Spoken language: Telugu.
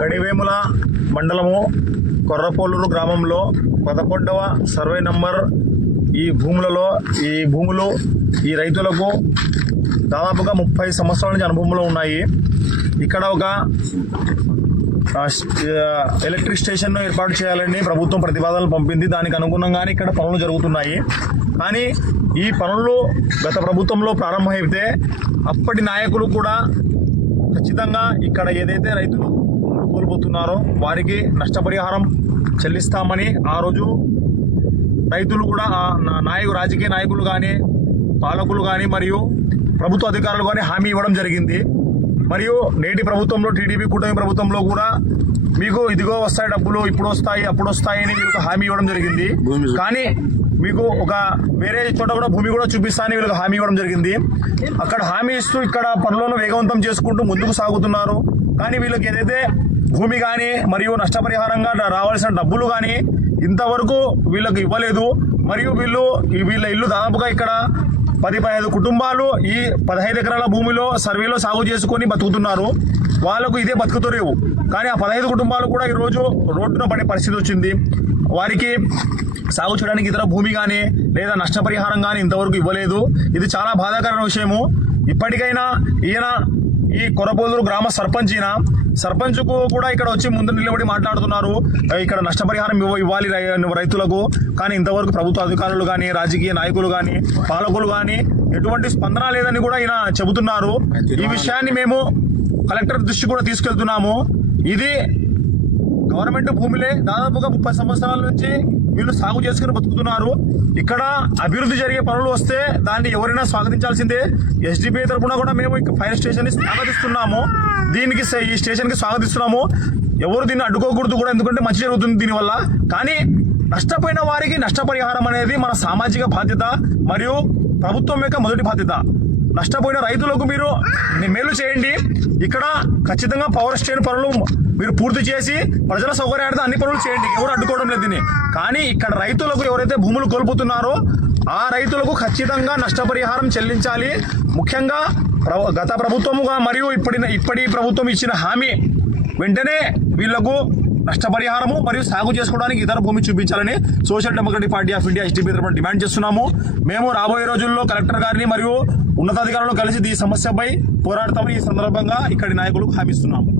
గడివేముల మండలము కొర్రపోలూరు గ్రామంలో 11వ సర్వే నంబర్ ఈ భూములు ఈ రైతులకు దాదాపుగా 30 సంవత్సరాల నుంచి అనుభవంలో ఉన్నాయి. ఇక్కడ ఒక ఎలక్ట్రిక్ స్టేషన్ను ఏర్పాటు చేయాలని ప్రభుత్వం ప్రతిపాదనలు పంపింది. దానికి అనుగుణంగానే ఇక్కడ పనులు జరుగుతున్నాయి. కానీ ఈ పనులు గత ప్రభుత్వంలో ప్రారంభమైతే అప్పటి నాయకులు కూడా ఖచ్చితంగా ఇక్కడ ఏదైతే రైతులు కోల్పోతున్నారో వారికి నష్టపరిహారం చెల్లిస్తామని ఆ రోజు రైతులు కూడా రాజకీయ నాయకులు కానీ పాలకులు కానీ మరియు ప్రభుత్వ అధికారులు కానీ హామీ ఇవ్వడం జరిగింది. మరియు నేటి ప్రభుత్వంలో టీడీపీ కూటమి ప్రభుత్వంలో కూడా మీకు ఇదిగో వస్తాయి డబ్బులు, ఇప్పుడు వస్తాయి అప్పుడు వస్తాయని వీళ్ళకి హామీ ఇవ్వడం జరిగింది. కానీ మీకు ఒక వేరే చోట కూడా భూమి కూడా చూపిస్తానని వీళ్ళకి హామీ ఇవ్వడం జరిగింది. అక్కడ హామీ ఇస్తూ ఇక్కడ పనులను వేగవంతం చేసుకుంటూ ముందుకు సాగుతున్నారు. కానీ వీళ్ళకి ఏదైతే భూమి కానీ మరియు నష్టపరిహారంగా రావాల్సిన డబ్బులు కానీ ఇంతవరకు వీళ్ళకి ఇవ్వలేదు. మరియు వీళ్ళ ఇల్లు దాదాపుగా ఇక్కడ 10-15 కుటుంబాలు ఈ 15 ఎకరాల భూమిలో సర్వేలో సాగు చేసుకొని బతుకుతున్నారు. వాళ్ళకు ఇదే బతుకుతలేవు. కానీ ఆ 15 కుటుంబాలు కూడా ఈరోజు రోడ్డున పడే పరిస్థితి వచ్చింది. వారికి సాగు చేయడానికి ఇతర భూమి కానీ లేదా నష్టపరిహారం కానీ ఇంతవరకు ఇవ్వలేదు. ఇది చాలా బాధాకరమైన విషయము. ఇప్పటికైనా ఈ కొర్రపోలూరు గ్రామ సర్పంచ్కు కూడా ఇక్కడ వచ్చి ముందు నిలబడి మాట్లాడుతున్నారు. ఇక్కడ నష్టపరిహారం ఇవ్వాలి రైతులకు. కానీ ఇంతవరకు ప్రభుత్వ అధికారులు కానీ రాజకీయ నాయకులు కానీ పాలకులు కానీ ఎటువంటి స్పందన లేదని కూడా ఈయన చెబుతున్నారు. ఈ విషయాన్ని మేము కలెక్టర్ దృష్టి కూడా తీసుకెళ్తున్నాము. ఇది గవర్నమెంట్ భూములే. దాదాపుగా 30 సంవత్సరాల నుంచి వీళ్ళు సాగు చేసుకుని బతుకుతున్నారు. ఇక్కడ అభివృద్ధి జరిగే పనులు వస్తే దాన్ని ఎవరైనా స్వాగతించాల్సిందే. ఎస్డిపిఐ తరఫున కూడా మేము ఫైర్ స్టేషన్ ని స్వాగతిస్తున్నాము. ఈ స్టేషన్ కి స్వాగతిస్తున్నాము. ఎవరు దీన్ని అడ్డుకోకూడదు కూడా, ఎందుకంటే మంచి జరుగుతుంది దీనివల్ల. కానీ నష్టపోయిన వారికి నష్టపరిహారం అనేది మన సామాజిక బాధ్యత మరియు ప్రభుత్వం యొక్క మొదటి బాధ్యత. నష్టపోయిన రైతులకు మీరు మేలు చేయండి. ఇక్కడ ఖచ్చితంగా పవర్ స్టేషన్ పనులు మీరు పూర్తి చేసి ప్రజల సౌకర్యార్థం అన్ని పనులు చేయండి. ఎవరు అడ్డుకోవడం లేదు దీన్ని. కానీ ఇక్కడ రైతులకు ఎవరైతే భూములు కోల్పోతున్నారో ఆ రైతులకు ఖచ్చితంగా నష్టపరిహారం చెల్లించాలి. ముఖ్యంగా గత ప్రభుత్వముగా మరియు ఇప్పటి ప్రభుత్వం ఇచ్చిన హామీ వెంటనే వీళ్లకు నష్టపరిహారము మరియు సాగు చేసుకోవడానికి ఇతర భూమి చూపించాలని social democratic party of India SDP తరఫున డిమాండ్ చేస్తున్నాము. మేము రాబోయే రోజుల్లో కలెక్టర్ గారిని మరియు ఉన్నతాధికారులను కలిసి ఈ సమస్యపై పోరాడతామని ఈ సందర్భంగా ఇక్కడి నాయకులకు హామీ ఇస్తున్నాము.